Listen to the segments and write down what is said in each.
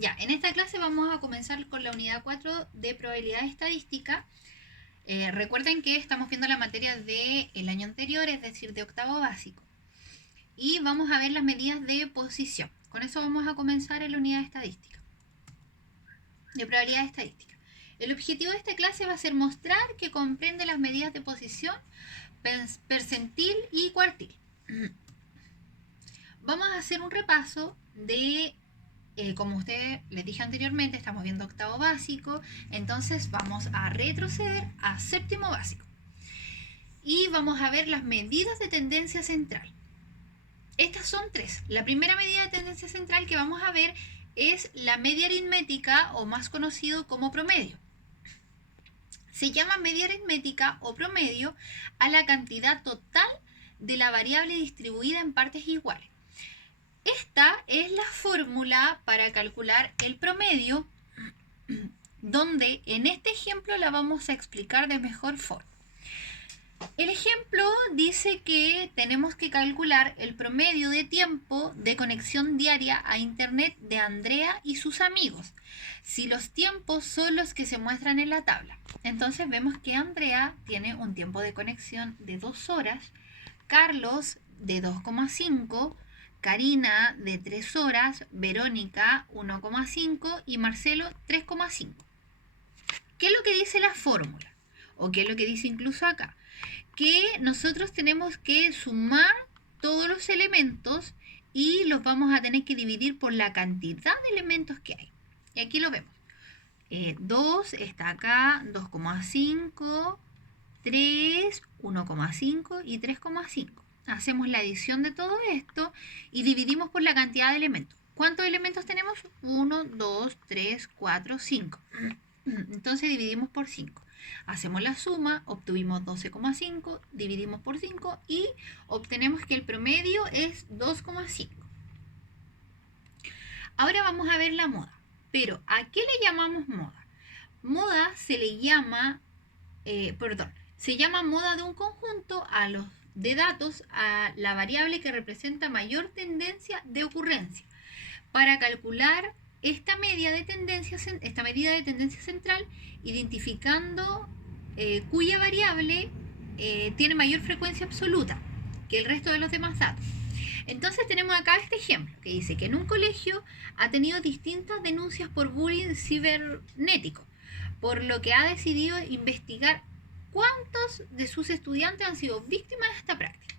Ya, en esta clase vamos a comenzar con la unidad 4 de probabilidad estadística. Recuerden que estamos viendo la materia del año anterior, es decir, de octavo básico. Y vamos a ver las medidas de posición. Con eso vamos a comenzar en la unidad estadística, de probabilidad estadística. El objetivo de esta clase va a ser mostrar que comprende las medidas de posición, percentil y cuartil. Vamos a hacer un repaso de, como ustedes les dije anteriormente, estamos viendo octavo básico, entonces vamos a retroceder a séptimo básico. Y vamos a ver las medidas de tendencia central. Estas son tres. La primera medida de tendencia central que vamos a ver es la media aritmética, o más conocido como promedio. Se llama media aritmética o promedio a la cantidad total de la variable distribuida en partes iguales. Esta es la fórmula para calcular el promedio, donde en este ejemplo la vamos a explicar de mejor forma. El ejemplo dice que tenemos que calcular el promedio de tiempo de conexión diaria a internet de Andrea y sus amigos, si los tiempos son los que se muestran en la tabla. Entonces vemos que Andrea tiene un tiempo de conexión de 2 horas, Carlos de 2,5, Karina de 3 horas, Verónica 1,5 y Marcelo 3,5. ¿Qué es lo que dice la fórmula? ¿O qué es lo que dice incluso acá? Que nosotros tenemos que sumar todos los elementos y los vamos a tener que dividir por la cantidad de elementos que hay. Y aquí lo vemos. 2 está acá, 2,5, 3, 1,5 y 3,5. Hacemos la adición de todo esto y dividimos por la cantidad de elementos. ¿Cuántos elementos tenemos? 1, 2, 3, 4, 5. Entonces dividimos por 5. Hacemos la suma, obtuvimos 12,5, dividimos por 5 y obtenemos que el promedio es 2,5. Ahora vamos a ver la moda. Pero, ¿a qué le llamamos moda? Moda se le llama, se llama moda de un conjunto de datos a la variable que representa mayor tendencia de ocurrencia. Para calcular esta medida de tendencia central, identificando cuya variable tiene mayor frecuencia absoluta que el resto de los demás datos. Entonces tenemos acá este ejemplo que dice que en un colegio ha tenido distintas denuncias por bullying cibernético, por lo que ha decidido investigar cuántos de sus estudiantes han sido víctimas de esta práctica.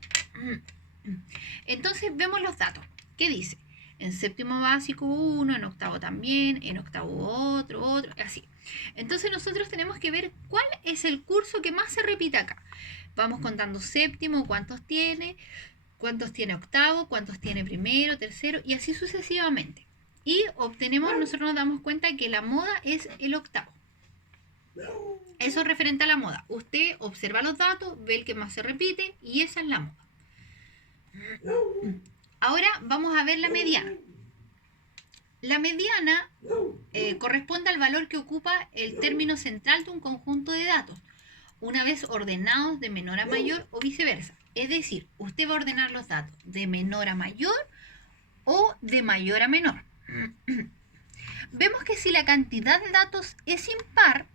Entonces vemos los datos. ¿Qué dice? En séptimo básico uno, en octavo también, en octavo otro, así. Entonces nosotros tenemos que ver cuál es el curso que más se repite acá. Vamos contando séptimo, cuántos tiene octavo, cuántos tiene primero, tercero, y así sucesivamente. Y nosotros nos damos cuenta que la moda es el octavo. Eso es referente a la moda. Usted observa los datos, ve el que más se repite, y esa es la moda. Ahora vamos a ver la mediana. La mediana corresponde al valor que ocupa el término central de un conjunto de datos, una vez ordenados de menor a mayor o viceversa. Es decir, usted va a ordenar los datos de menor a mayor o de mayor a menor. Vemos que si la cantidad de datos es impar,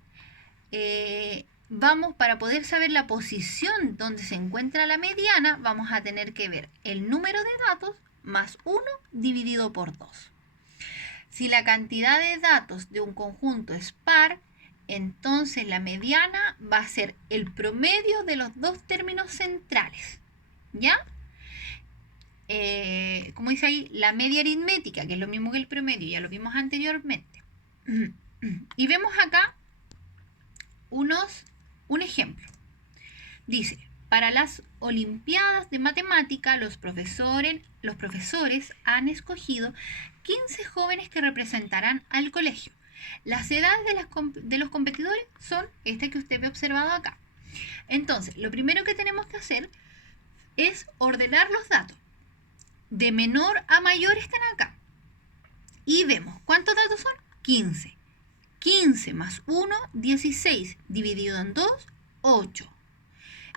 para poder saber la posición donde se encuentra la mediana, vamos a tener que ver el número de datos más 1 dividido por 2. Si la cantidad de datos de un conjunto es par, entonces la mediana va a ser el promedio de los dos términos centrales. ¿Ya? Como dice ahí, la media aritmética, que es lo mismo que el promedio, ya lo vimos anteriormente. Y vemos acá un ejemplo. Dice, para las Olimpiadas de Matemática, los profesores han escogido 15 jóvenes que representarán al colegio. Las edades de los competidores son esta que usted ve observado acá. Entonces, lo primero que tenemos que hacer es ordenar los datos. De menor a mayor están acá. Y vemos, ¿cuántos datos son? 15. 15 más 1, 16. Dividido en 2, 8.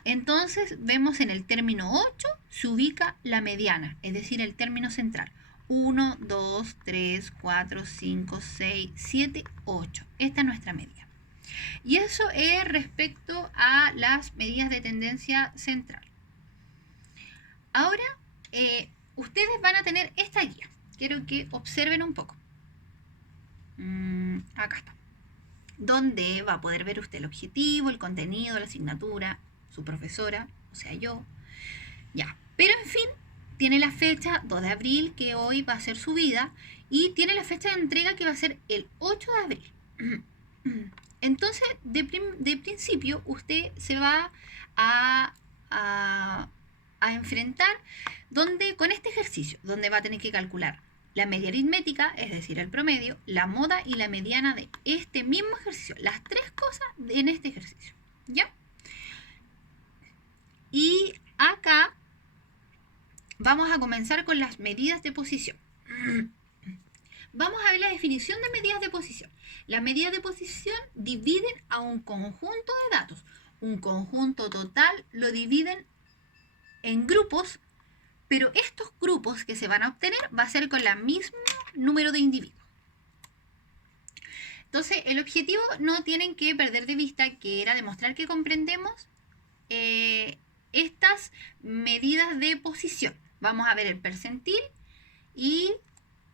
Entonces vemos en el término 8 se ubica la mediana, es decir, el término central. 1, 2, 3, 4, 5, 6, 7, 8. Esta es nuestra media. Y eso es respecto a las medidas de tendencia central. Ahora, ustedes van a tener esta guía. Quiero que observen un poco. Acá está. Donde va a poder ver usted el objetivo, el contenido, la asignatura, su profesora, o sea, yo. Ya. Pero en fin, tiene la fecha 2 de abril, que hoy va a ser subida, y tiene la fecha de entrega que va a ser el 8 de abril. Entonces, de principio, usted se va a enfrentar con este ejercicio, donde va a tener que calcular la media aritmética, es decir, el promedio, la moda y la mediana de este mismo ejercicio. Las tres cosas en este ejercicio, ¿ya? Y acá vamos a comenzar con las medidas de posición. Vamos a ver la definición de medidas de posición. Las medidas de posición dividen a un conjunto de datos. Un conjunto total lo dividen en grupos, pero estos grupos que se van a obtener va a ser con el mismo número de individuos. Entonces, el objetivo no tienen que perder de vista que era demostrar que comprendemos estas medidas de posición. Vamos a ver el percentil y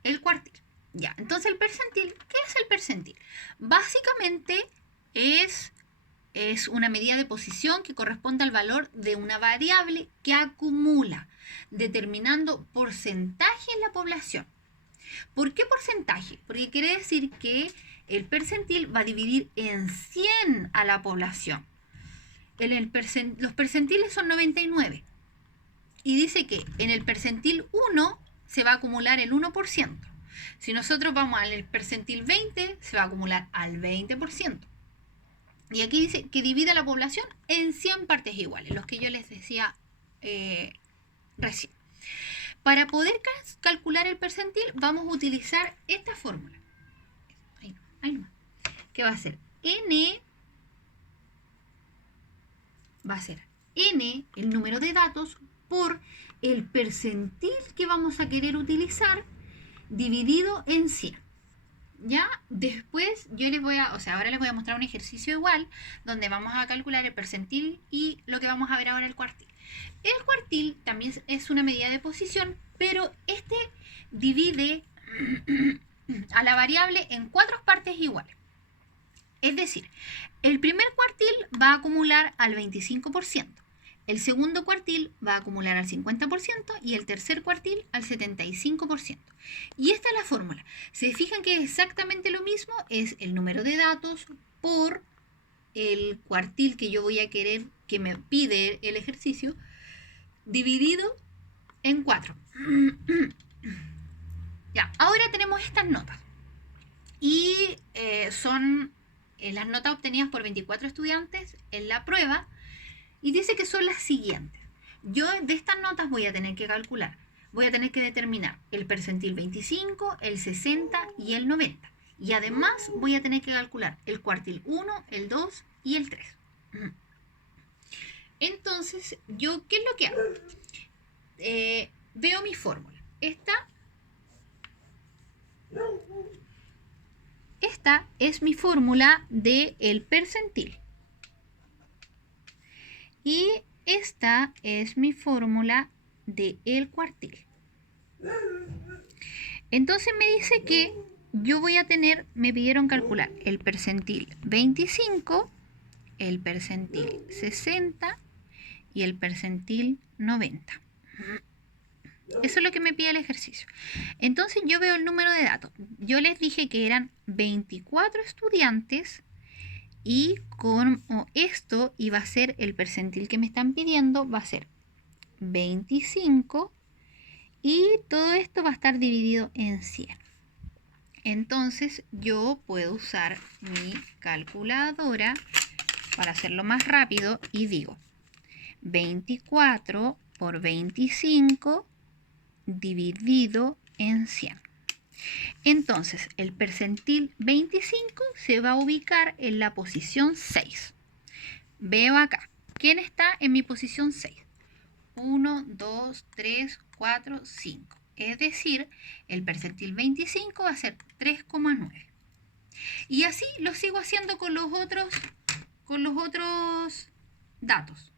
el cuartil. Ya, entonces el percentil, ¿qué es el percentil? Básicamente es una medida de posición que corresponde al valor de una variable que acumula, determinando porcentaje en la población. ¿Por qué porcentaje? Porque quiere decir que el percentil va a dividir en 100 a la población. Los percentiles son 99. Y dice que en el percentil 1 se va a acumular el 1%. Si nosotros vamos al percentil 20, se va a acumular al 20%. Y aquí dice que divide a la población en 100 partes iguales, los que yo les decía recién. Para poder calcular el percentil, vamos a utilizar esta fórmula. Ahí nomás. Que va a ser n, el número de datos, por el percentil que vamos a querer utilizar, dividido en 100. Ya después yo ahora les voy a mostrar un ejercicio igual, donde vamos a calcular el percentil y lo que vamos a ver ahora, el cuartil. El cuartil también es una medida de posición, pero este divide a la variable en 4 partes iguales. Es decir, el primer cuartil va a acumular al 25%. El segundo cuartil va a acumular al 50% y el tercer cuartil al 75%. Y esta es la fórmula. Se fijan que es exactamente lo mismo, es el número de datos por el cuartil que yo voy a querer, que me pide el ejercicio, dividido en 4. Ya, ahora tenemos estas notas. Y son las notas obtenidas por 24 estudiantes en la prueba. Y dice que son las siguientes. Yo de estas notas voy a tener que calcular, voy a tener que determinar el percentil 25, el 60 y el 90. Y además voy a tener que calcular el cuartil 1, el 2 y el 3. Entonces, ¿yo qué es lo que hago? Veo mi fórmula. Esta es mi fórmula del percentil. Y esta es mi fórmula del cuartil. Entonces me dice que yo voy a tener, me pidieron calcular el percentil 25, el percentil 60 y el percentil 90. Eso es lo que me pide el ejercicio. Entonces yo veo el número de datos. Yo les dije que eran 24 estudiantes. Y con esto iba a ser el percentil que me están pidiendo, va a ser 25 y todo esto va a estar dividido en 100. Entonces yo puedo usar mi calculadora para hacerlo más rápido y digo 24 por 25 dividido en 100. Entonces, el percentil 25 se va a ubicar en la posición 6. Veo acá. ¿Quién está en mi posición 6? 1, 2, 3, 4, 5. Es decir, el percentil 25 va a ser 3,9. Y así lo sigo haciendo con los otros datos.